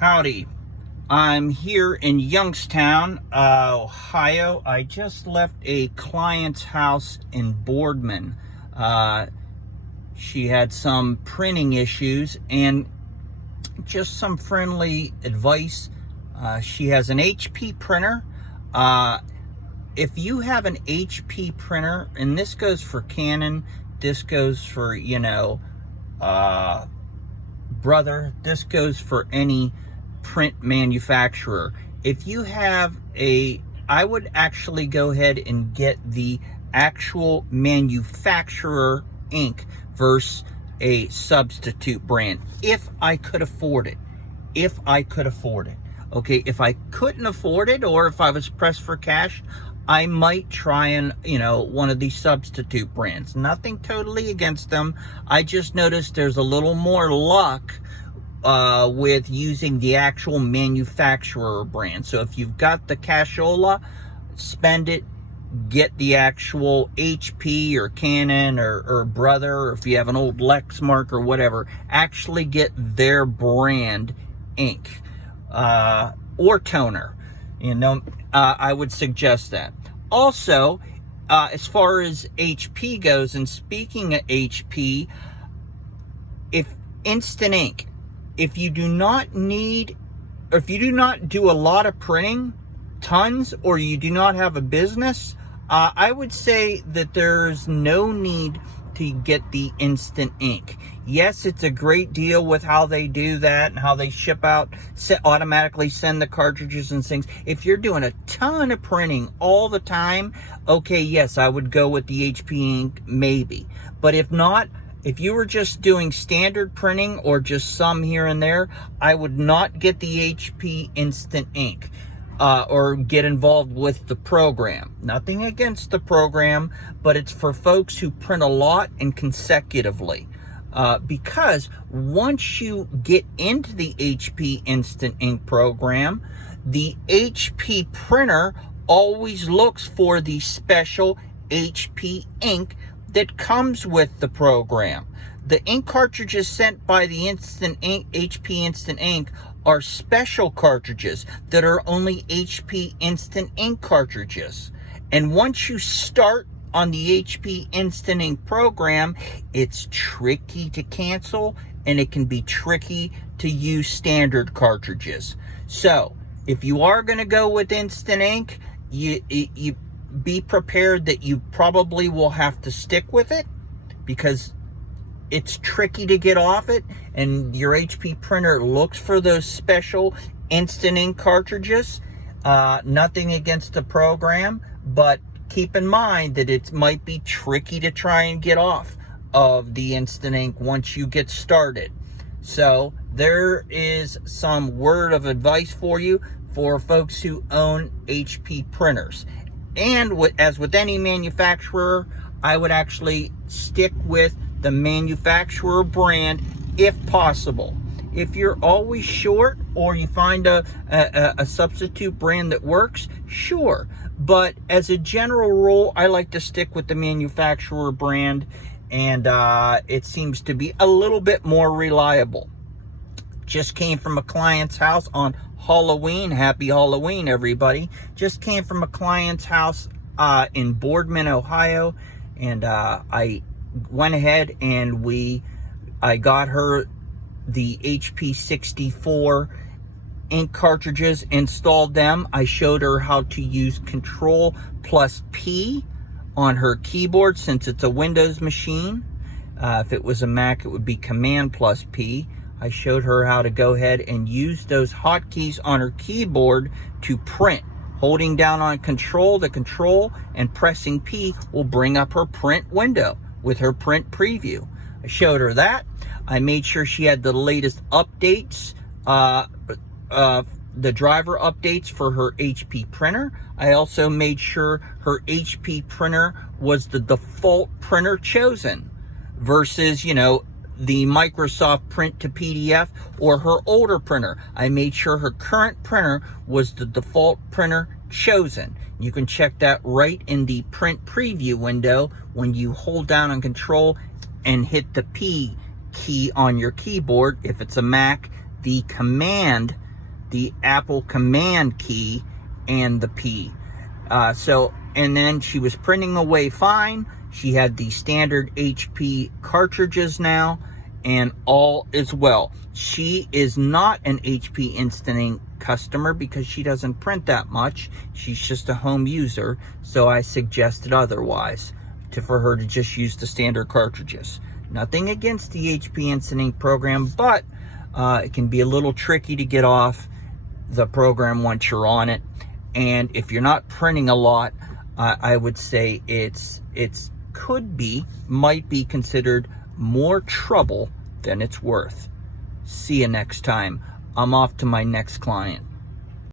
Howdy. I'm here in Youngstown, Ohio. I just left a client's house in Boardman. She had some printing issues and just some friendly advice. She has an HP printer. If you have an HP printer, and this goes for Canon, this goes for, Brother, this goes for any print manufacturer. If you have I would actually go ahead and get the actual manufacturer ink versus a substitute brand, if I could afford it. Okay, if I couldn't afford it, or if I was pressed for cash, I might try and, one of these substitute brands. Nothing totally against them. I just noticed there's a little more luck with using the actual manufacturer brand. So if you've got the cashola, spend it, get the actual HP or Canon or Brother, or if you have an old Lexmark or whatever, actually get their brand ink or toner. I would suggest that. Also, as far as HP goes, and speaking of HP, if Instant Ink, if you do not need, or if you do not do a lot of printing, tons, or you do not have a business, I would say that there's no need to get the Instant Ink. Yes, it's a great deal with how they do that and how they ship out, automatically send the cartridges and things. If you're doing a ton of printing all the time, okay, yes, I would go with the HP ink, maybe. But if not, if you were just doing standard printing or just some here and there, I would not get the HP Instant Ink. Or get involved with the program. Nothing against the program, but it's for folks who print a lot and consecutively. Because once you get into the HP Instant Ink program, the HP printer always looks for the special HP ink that comes with the program. The ink cartridges sent by the HP Instant Ink are special cartridges that are only HP Instant Ink cartridges. And once you start on the HP Instant Ink program, it's tricky to cancel, and it can be tricky to use standard cartridges. So if you are going to go with Instant Ink, you be prepared that you probably will have to stick with it, because it's tricky to get off it, and your HP printer looks for those special Instant Ink cartridges. Nothing against the program, but keep in mind that it might be tricky to try and get off of the Instant Ink once you get started. So there is some word of advice for you for folks who own HP printers. And as with any manufacturer, I would actually stick with the manufacturer brand if possible. If you're always short, or you find a substitute brand that works, sure. But as a general rule, I like to stick with the manufacturer brand, and it seems to be a little bit more reliable. Just came from a client's house on Halloween. Happy Halloween, everybody. Just came from a client's house in Boardman, Ohio, and I went ahead and I got her the HP 64 ink cartridges, installed them. I showed her how to use Control plus P on her keyboard, since it's a Windows machine. If it was a Mac, it would be Command plus P. I showed her how to go ahead and use those hotkeys on her keyboard to print. Holding down on the control, and pressing P will bring up her print window with her print preview. I showed her that. I made sure she had the latest updates, the driver updates for her HP printer. I also made sure her HP printer was the default printer chosen versus, the Microsoft Print to PDF or her older printer. I made sure her current printer was the default printer chosen. You can check that right in the print preview window when you hold down on Control and hit the P key on your keyboard. If it's a Mac, the Command the Apple Command key and the P. And then she was printing away fine. She had the standard HP cartridges now, and all is well. She is not an HP Instant Ink customer because she doesn't print that much. She's just a home user, so I suggested otherwise, for her to just use the standard cartridges. Nothing against the HP Instant Ink program, but it can be a little tricky to get off the program once you're on it. And if you're not printing a lot, I would say might be considered more trouble than it's worth. See you next time. I'm off to my next client.